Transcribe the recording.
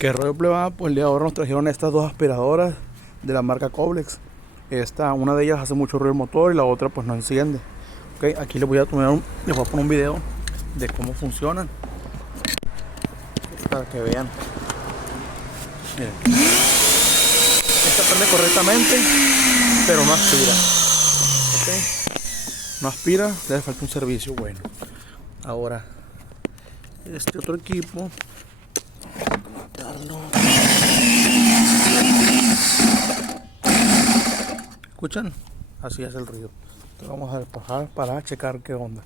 Que rollo plebada, pues el día de ahora nos trajeron estas dos aspiradoras de la marca Coblex. Una de ellas hace mucho ruido el motor y la otra pues no enciende. Ok, aquí les voy a poner un video de cómo funcionan para que vean. Miren, esta prende correctamente, pero no aspira. Ok, no aspira, le hace falta un servicio bueno. Ahora, este otro equipo, ¿escuchan? Así es el ruido. Entonces vamos a bajar para checar qué onda.